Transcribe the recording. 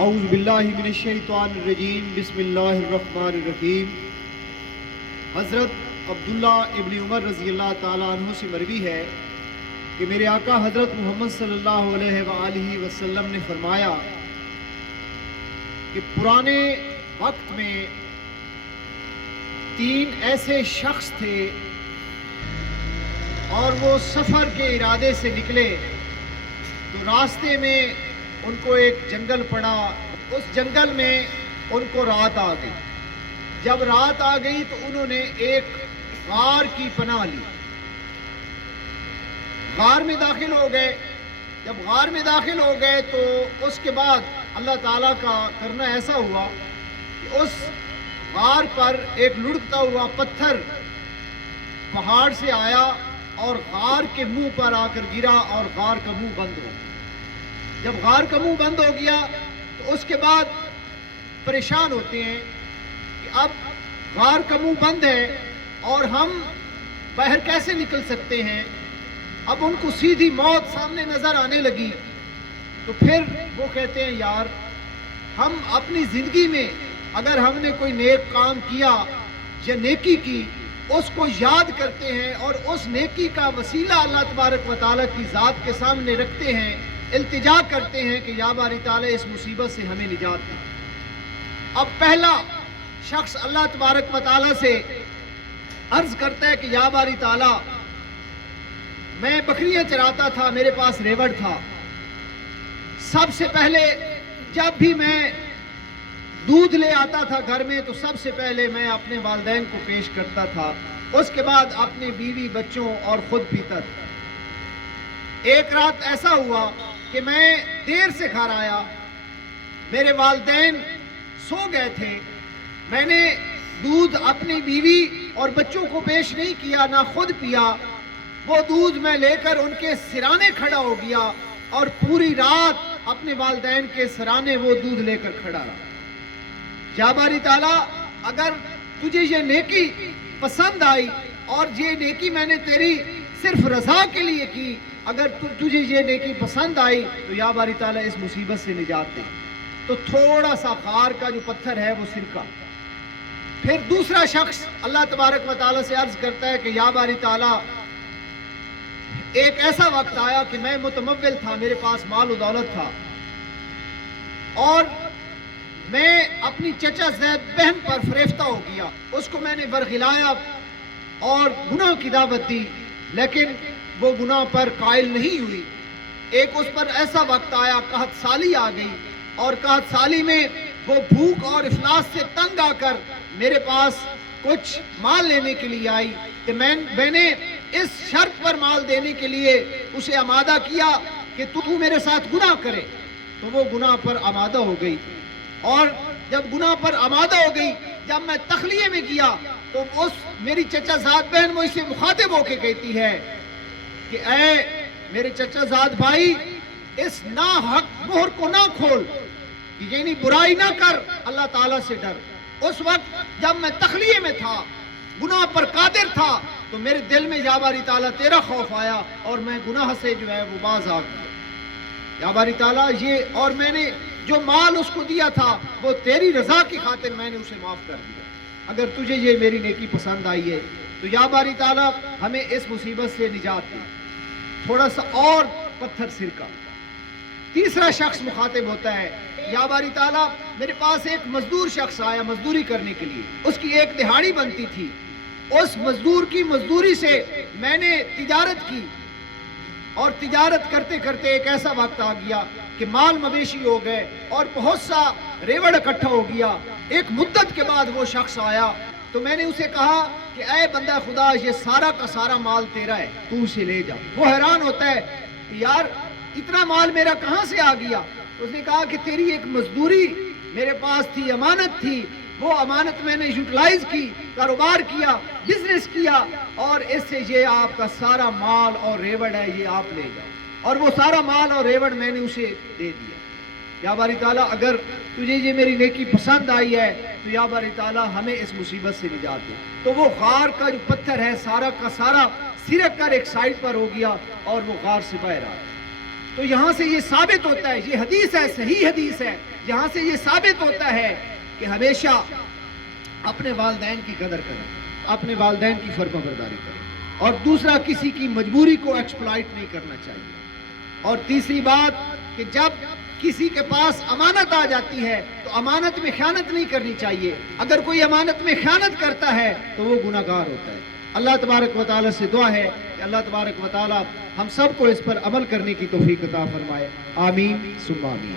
اعوذ باللہ من الشیطان الرجیم بسم اللہ الرحمن الرحیم۔ حضرت عبداللہ ابن عمر رضی اللہ تعالیٰ عنہ سے مروی ہے کہ میرے آقا حضرت محمد صلی اللہ علیہ وآلہ وسلم نے فرمایا کہ پرانے وقت میں 3 ایسے شخص تھے اور وہ سفر کے ارادے سے نکلے تو راستے میں ان کو ایک جنگل پڑا۔ اس جنگل میں ان کو رات آ گئی۔ جب رات آ گئی تو انہوں نے ایک غار کی پناہ لی، غار میں داخل ہو گئے۔ جب غار میں داخل ہو گئے تو اس کے بعد اللہ تعالیٰ کا کرنا ایسا ہوا کہ اس غار پر ایک لڑکتا ہوا پتھر پہاڑ سے آیا اور غار کے منہ پر آ کر گرا اور غار کا منہ بند ہو گیا۔ جب غار کا منہ بند ہو گیا تو اس کے بعد پریشان ہوتے ہیں کہ اب غار کا منہ بند ہے اور ہم باہر کیسے نکل سکتے ہیں۔ اب ان کو سیدھی موت سامنے نظر آنے لگی تو پھر وہ کہتے ہیں یار ہم اپنی زندگی میں اگر ہم نے کوئی نیک کام کیا یا نیکی کی اس کو یاد کرتے ہیں اور اس نیکی کا وسیلہ اللہ تبارک و تعالیٰ کی ذات کے سامنے رکھتے ہیں، التجا کرتے ہیں کہ یا باری تعالیٰ اس مصیبت سے ہمیں نجات دے۔ اب پہلا شخص اللہ تبارک و تعالیٰ سے عرض کرتا ہے کہ یا باری تعالیٰ میں بکریاں چراتا تھا، میرے پاس ریوڑ تھا۔ سب سے پہلے جب بھی میں دودھ لے آتا تھا گھر میں تو سب سے پہلے میں اپنے والدین کو پیش کرتا تھا، اس کے بعد اپنے بیوی بچوں اور خود پیتا تھا۔ ایک رات ایسا ہوا کہ میں دیر سے گھر آیا، میرے والدین سو گئے تھے، میں نے دودھ اپنی بیوی اور بچوں کو پیش نہیں کیا، نہ خود پیا۔ وہ دودھ میں لے کر ان کے سرانے کھڑا ہو گیا اور پوری رات اپنے والدین کے سرانے وہ دودھ لے کر کھڑا رہا۔ یا باری تعالیٰ اگر تجھے یہ نیکی پسند آئی اور یہ نیکی میں نے تیری صرف رضا کے لیے کی، اگر تجھے یہ نیکی پسند آئی تو یا باری تعالیٰ اس مصیبت سے نجات دے۔ تو تھوڑا سا غار کا جو پتھر ہے وہ سرکہ۔ پھر دوسرا شخص اللہ تبارک و تعالیٰ سے عرض کرتا ہے کہ یا باری تعالیٰ ایک ایسا وقت آیا کہ میں متمول تھا، میرے پاس مال و دولت تھا اور میں اپنی چچا زید بہن پر فریفتہ ہو گیا، اس کو میں نے ورغلایا اور گناہ کی دعوت دی، لیکن وہ گناہ پر قائل نہیں ہوئی۔ ایک اس پر ایسا وقت آیا، قحط سالی آ گئی اور قحط سالی میں وہ بھوک اور افلاس سے تنگ آ کر میرے پاس کچھ مال لینے کے لیے آئی کہ میں نے اس شرط پر مال دینے کے لیے اسے آمادہ کیا کہ تو میرے ساتھ گناہ کرے، تو وہ گناہ پر آمادہ ہو گئی۔ اور جب گناہ پر آمادہ ہو گئی، جب میں تخلیے میں گیا تو اس میری چچا زاد بہن وہ اسے مخاطب ہو کے کہتی ہے کہ اے میرے چچا زاد بھائی، اس ناحق مہر کو نہ کھول، یعنی برائی نہ کر، اللہ تعالیٰ سے ڈر۔ اس وقت جب میں تخلیے میں تھا، گناہ پر قادر تھا، تو میرے دل میں یا باری تعالیٰ تیرا خوف آیا اور میں گناہ سے جو ہے وہ باز آ گیا۔ یا باری تعالیٰ یہ اور میں نے جو مال اس کو دیا تھا وہ تیری رضا کی خاطر میں نے اسے معاف کر دیا۔ اگر تجھے یہ میری نیکی پسند آئی ہے تو یا باری تعالیٰ ہمیں اس مصیبت سے نجات دے۔ تھوڑا سا اور پتھر سرکہ۔ تیسرا شخص مخاطب ہوتا ہے، یا باری تعالیٰ میرے پاس ایک مزدور شخص آیا مزدوری کرنے کے لیے، اس کی ایک دہاڑی بنتی تھی، اس مزدور کی مزدوری سے میں نے تجارت کی اور تجارت کرتے کرتے ایک ایسا وقت آ گیا کہ مال مویشی ہو گئے اور بہت سا ریوڑ اکٹھا ہو گیا۔ ایک مدت کے بعد وہ شخص آیا تو میں نے اسے کہا کہ اے بندہ خدا، یہ سارا کا سارا مال تیرا ہے، تو اسے لے جا۔ وہ حیران ہوتا ہے کہ یار اتنا مال میرا کہاں سے آ گیا؟ اس نے کہا کہ تیری ایک مزدوری میرے پاس تھی، امانت تھی، وہ امانت میں نے یوٹیلائز کی، کاروبار کیا، بزنس کیا اور اس سے یہ آپ کا سارا مال اور ریوڑ ہے، یہ آپ لے جاؤ۔ اور وہ سارا مال اور ریوڑ میں نے اسے دے دیا۔ یا باری تعالیٰ اگر تجھے یہ میری نیکی پسند آئی ہے تو یا باری تعالیٰ ہمیں اس مصیبت سے نجات دے۔ تو وہ غار کا جو پتھر ہے سارا کا سارا سرک کر ایک سائڈ پر ہو گیا اور وہ غار سے باہر آ گیا۔ تو یہاں سے یہ ثابت ہوتا ہے، یہ حدیث ہے، صحیح حدیث ہے جہاں سے یہ ثابت ہوتا ہے کہ ہمیشہ اپنے والدین کی قدر کریں، اپنے والدین کی فرمانبرداری کریں، اور دوسرا کسی کی مجبوری کو ایکسپلائٹ نہیں کرنا چاہیے۔ اور تیسری بات کہ جب کسی کے پاس امانت آ جاتی ہے تو امانت میں خیانت نہیں کرنی چاہیے۔ اگر کوئی امانت میں خیانت کرتا ہے تو وہ گناہ گار ہوتا ہے۔ اللہ تبارک و تعالیٰ سے دعا ہے کہ اللہ تبارک و تعالیٰ ہم سب کو اس پر عمل کرنے کی توفیق عطا فرمائے۔ آمین ثم آمین۔